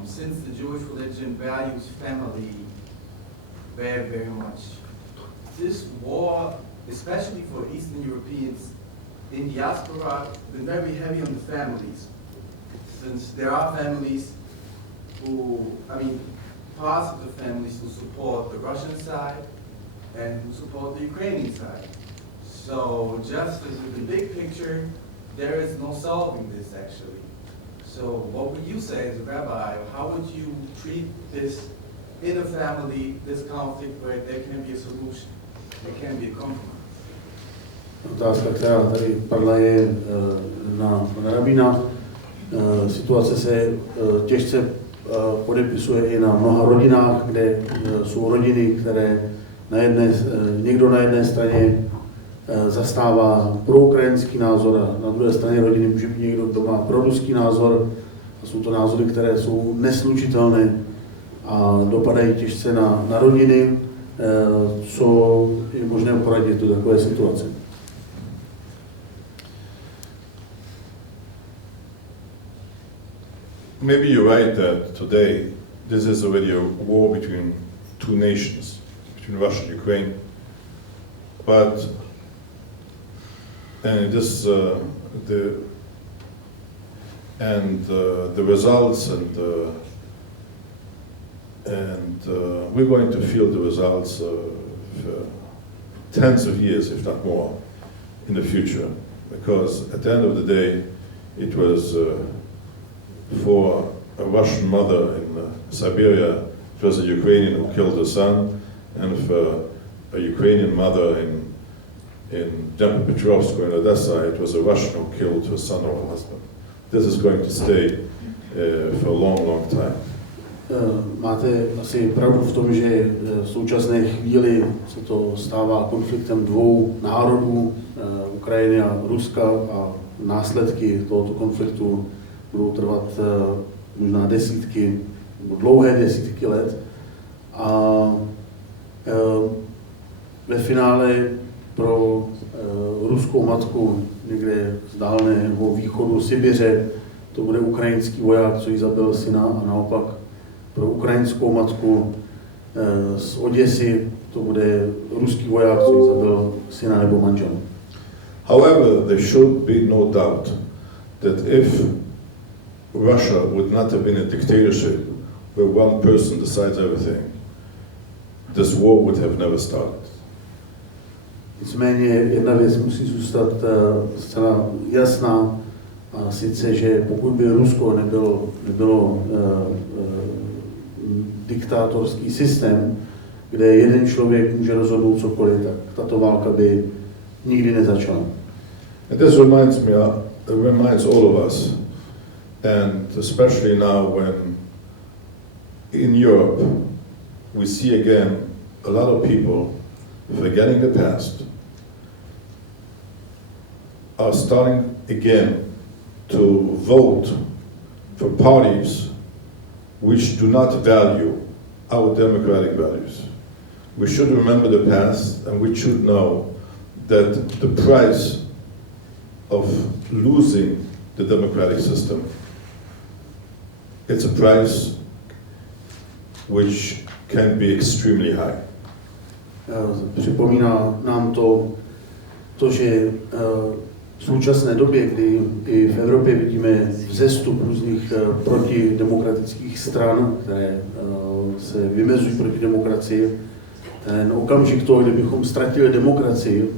Since the Jewish religion values family very, very much, this war, especially for Eastern Europeans in diaspora, been very heavy on the families. Since there are families who, parts of the families who support the Russian side and who support the Ukrainian side. So just as with the big picture, there is no solving this actually. So what would you say as a rabbi? How would you treat this in a family, this conflict where there can be a solution, there can be a compromise? Otázka, která tady padla, je na rabína. Situace se těžce podepisuje i na mnoha rodinách, kde jsou rodiny, které někdo na jedné straně zastává proukrajinský názor a na druhé straně rodiny může být někdo, kdo má proruský názor. A jsou to názory, které jsou neslučitelné a dopadají těžce na rodiny, co je možné poradit do takové situace. Maybe you're right that today this is already a war between two nations, between Russia and Ukraine. But the results and we're going to feel the results of tens of years, if not more, in the future, because at the end of the day, it was for a Russian mother in Siberia, it was a Ukrainian who killed her son, and if a Ukrainian mother in Dnipropetrovsk or in Odessa, it was a Russian who killed her son or her husband. This is going to stay for a long, long time. Máte asi pravdu v tom, že v současné chvíli se to stává konfliktem dvou národů, Ukrajiny a Ruska, a následky tohoto konfliktu budou trvat možná desítky, dlouhé desítky let. A ve finále pro ruskou matku někde z dálného východu Sibiře to bude ukrajinský voják, co jí zabil syna, a naopak pro ukrajinskou matku z Oděsy to bude ruský voják, co jí zabil syna nebo manžela. However, there should be no doubt that if Russia would not have been a dictatorship where one person decides everything, this war would have never started. Nicméně jedna věc musí zůstat zcela jasná, a sice, že pokud by Rusko nebylo diktátorský systém, kde jeden člověk může rozhodnout cokoliv, tak tato válka by nikdy nezačala. And this reminds all of us, and especially now when in Europe we see again a lot of people forgetting the past, are starting again to vote for parties which do not value our democratic values. We should remember the past, and we should know that the price of losing the democratic system, it's a price which can be extremely high. Připomíná nám to, že v současné době, kdy i v Evropě vidíme vzestup různých protidemokratických stran, které se vymezují proti demokracii, ten okamžik toho, kdybychom ztratili demokracii,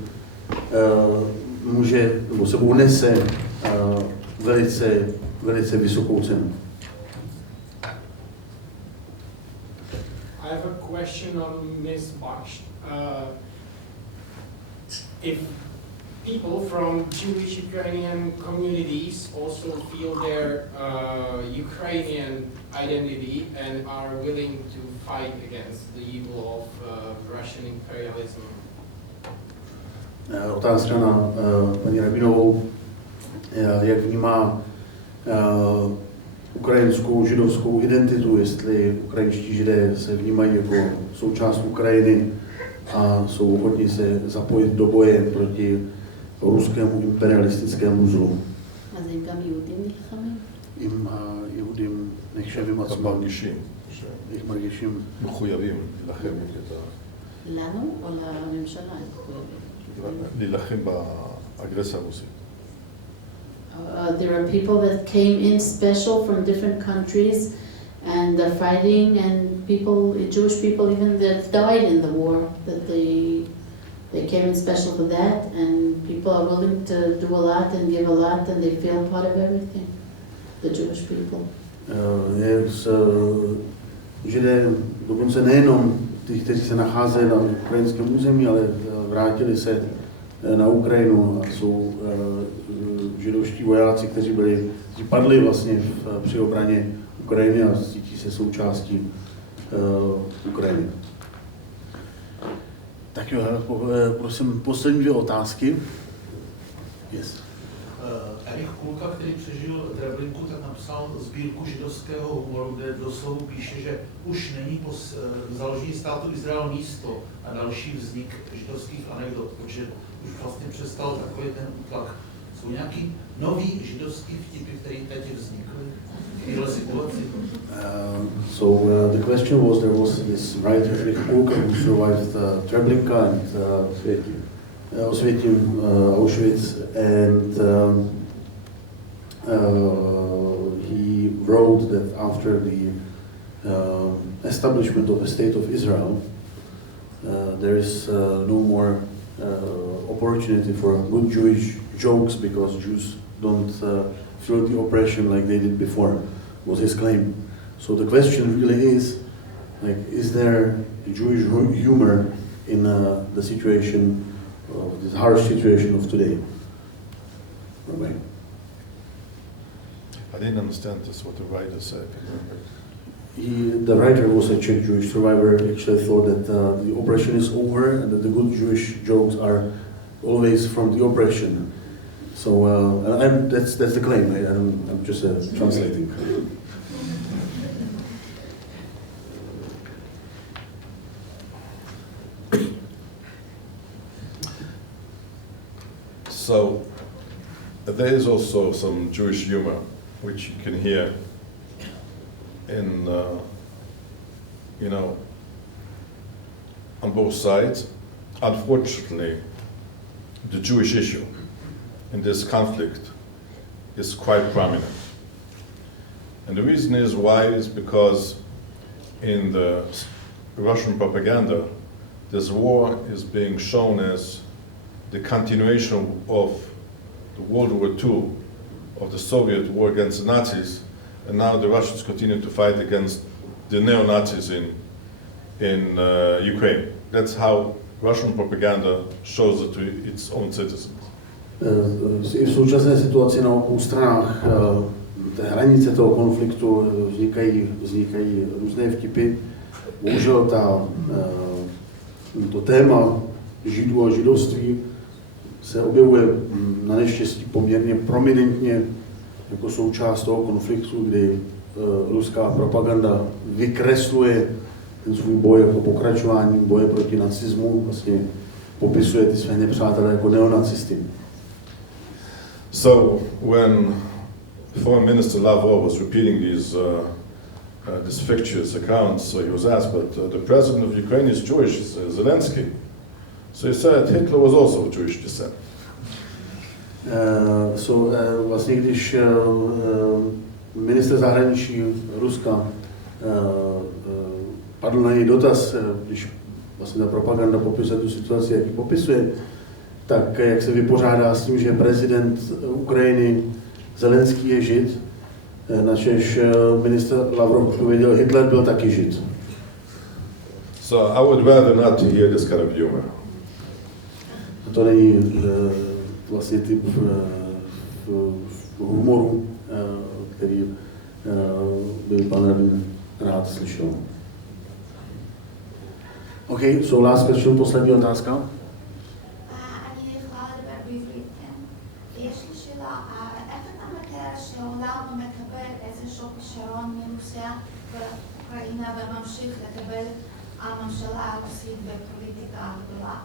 může, nebo sebou nese velice vysokou cenu. I have a question on Ms. Bakštem. If people from Jewish Ukrainian communities also feel their Ukrainian identity and are willing to fight against the evil of Russian imperialism. Otázka na paní Rabínovou, jak vnímá ukrajinskou židovskou identitu, jestli ukrajinští židé se vnímají jako součást Ukrajiny a jsou ochotní se zapojit do boje proti ruskému imperialistickému zlu. אז הם גם יהודים נלחמים? אם היהודים נחשבים עצמם, איך מרגישים? מחויבים להילחם את לנו או לממשלה? להילחם באגרסיה הרוסית. There are people that came in special from different countries and are fighting, and people, Jewish people even that died in the war, that they came in special for that, and people are willing to do a lot and give a lot, and they feel part of everything, the Jewish people. Židé dokonce nejenom ty, kteří se nacházejí na ukrajinském území, ale vrátili se na Ukrajinu a jsou židovští vojáci, kteří padli vlastně při obraně Ukrajiny a cítí se součástí Ukrajiny. Tak jo, prosím, poslední dvě otázky. Yes. Erich Kulka, který přežil Treblinku, tak napsal sbírku židovského humoru, kde doslovu píše, že už není po založení státu Izrael místo na další vznik židovských anekdot, protože už vlastně přestal takový ten útlak. Jsou nějaký nový židovský vtipy, které teď vznikly v téhle situaci? So the question was, there was this writer Erich Kulka who survived Treblinka and Osvětim, Auschwitz, and he wrote that after the establishment of the State of Israel, there is no more opportunity for good Jewish jokes because Jews don't feel the oppression like they did before. was his claim. So the question really is, like, is there Jewish humor in the situation, this harsh situation of today? Rabbi. I didn't understand this, what the writer said. The writer was a Czech Jewish survivor, actually thought that the oppression is over and that the good Jewish jokes are always from the oppression. So that's the claim. I'm just translating. So there is also some Jewish humor, which you can hear in, on both sides. Unfortunately, the Jewish issue in this conflict is quite prominent. And the reason is why is because in the Russian propaganda, this war is being shown as the continuation of the World War II, of the Soviet war against the Nazis, and now the Russians continue to fight against the neo-Nazis in Ukraine. That's how Russian propaganda shows it to its own citizens. I v současné situaci na obou stranách té hranice toho konfliktu vznikají různé vtipy. Bohužel to téma Židů a židovství se objevuje na neštěstí poměrně prominentně jako součást toho konfliktu, kdy ruská propaganda vykresluje ten svůj boj jako pokračování boje proti nacismu, vlastně popisuje ty své nepřátelé jako neonacisty. So when Foreign Minister Lavrov was repeating these fictitious accounts, so he was asked, but the president of Ukraine is Jewish, Zelensky. So he said Hitler was also of Jewish descent. Vlastně když ministr zahraničí Ruska padl na něj dotaz, když vlastně ta propaganda popisuje tu situaci, jak ji popisuje, tak jak se vypořádá s tím, že prezident Ukrajiny Zelenský je Žid, načež ministr Lavrov odpověděl, Hitler byl taky Žid. So I would rather not to hear this kind of humor. To není vlastně typ humoru, který by pan rabín rád slyšel. OK, so last question, poslední otázka. באוקראינה וממשיך לקבל הממשלה הרוסית בפוליטיקה הגדולה.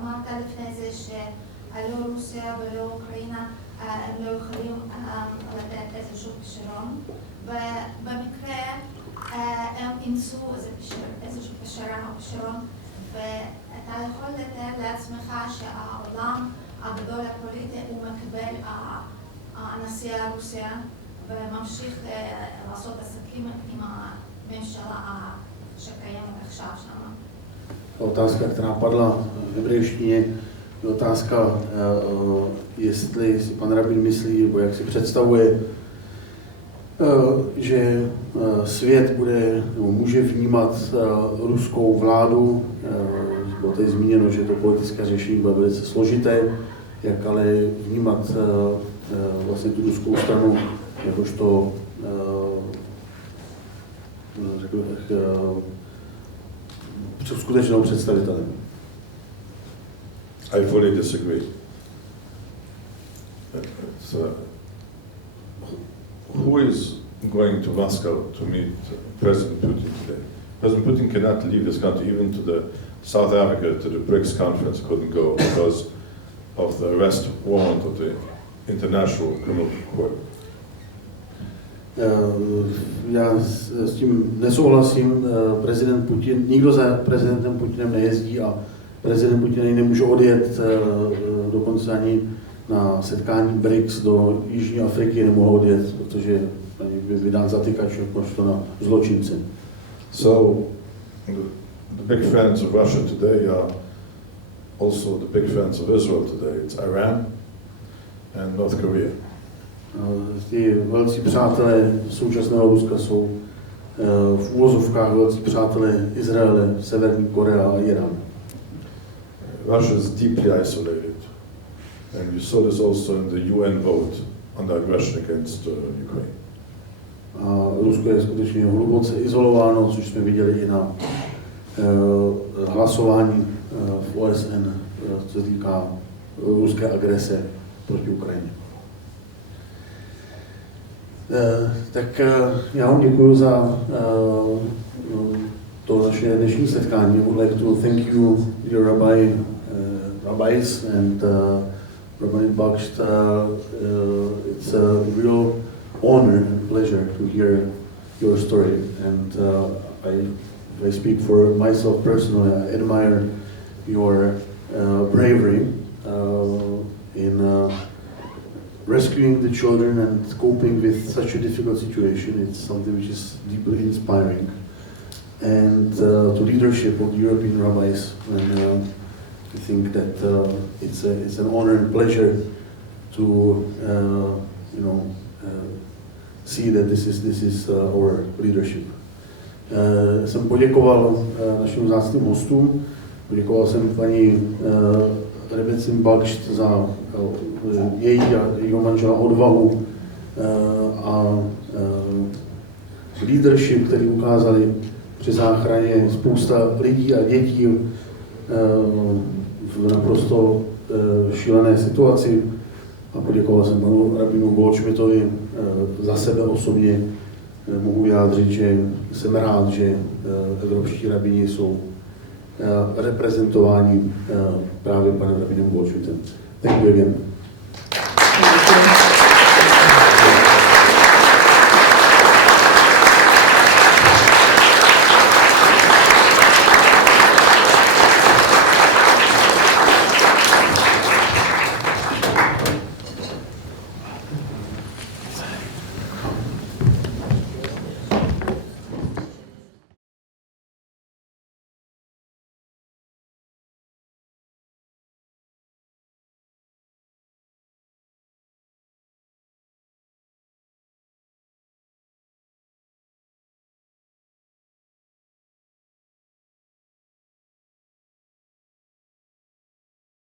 אמרת לפני זה שלא רוסיה ולא אוקראינה הם לא יכולים לתת איזשהו פשרון, ובמקרה הם אימצו איזשהו פשרון, ואתה יכול לתאר לעצמך שהעולם הגדול הפוליטי הוא מקבל הנשיא הרוסיה וממשיך לעשות עסקים עם הממשלה שקיימת עכשיו שם. Otázka, která padla v hebrejštině, je otázka, jestli si pan rabín myslí, nebo jak si představuje, že svět bude, nebo může vnímat ruskou vládu. Bylo tady zmíněno, že to politické řešení bude velice složité, jak ale vnímat vlastně tu ruskou stranu jakožto řekl bych skutečnou představitelem. I fully disagree. Who is going to Moscow to meet President Putin today? President Putin cannot leave this country, even to the South Africa, to the BRICS conference, couldn't go because of the arrest warrant of the International Criminal Court. Já s tím nesouhlasím. Prezident Putin, nikdo za prezidentem Putinem nejezdí a prezident Putin nemůže odjet dokonce ani na setkání BRICS do Jižní Afriky, nemohl odjet, protože by vydán zatykač jakožto na zločince. So the big friends of Russia today are also the big friends of Israel today. It's Iran and North Korea. Ti velcí přátelé současného Ruska jsou v úvozovkách velcí přátelé Izraele, Severní Korea a Irán. Russia is deeply isolated, and we saw this also in the UN vote on the aggression against Ukraine. A Rusko je skutečně hluboce izolováno, což jsme viděli i na hlasování v OSN, co se týká ruské agrese proti Ukrajině. Tak já vám děkuji za to naše dnešní setkání. I would like to thank you, dear rabbis and Rabbi Bakšt. It's a real honor and pleasure to hear your story, and I speak for myself personally. I admire your bravery in rescuing the children and coping with such a difficult situation. It's something which is deeply inspiring. And to leadership of the European rabbis, and I think that it's an honor and pleasure to see that this is our leadership. Jsem poděkoval našim vzácným hostům, poděkoval jsem paní Pinchasem Goldschmidtem za její a jejího manžela odvahu a leadership, který ukázali při záchraně spousta lidí a dětí v naprosto šílené situaci. A poděkoval jsem panu rabínu Goldschmidtovi. Za sebe osobně mohu vyjádřit, že jsem rád, že evropští rabíni jsou reprezentováni právě panem rabínem Goldschmidtem. Thank you again.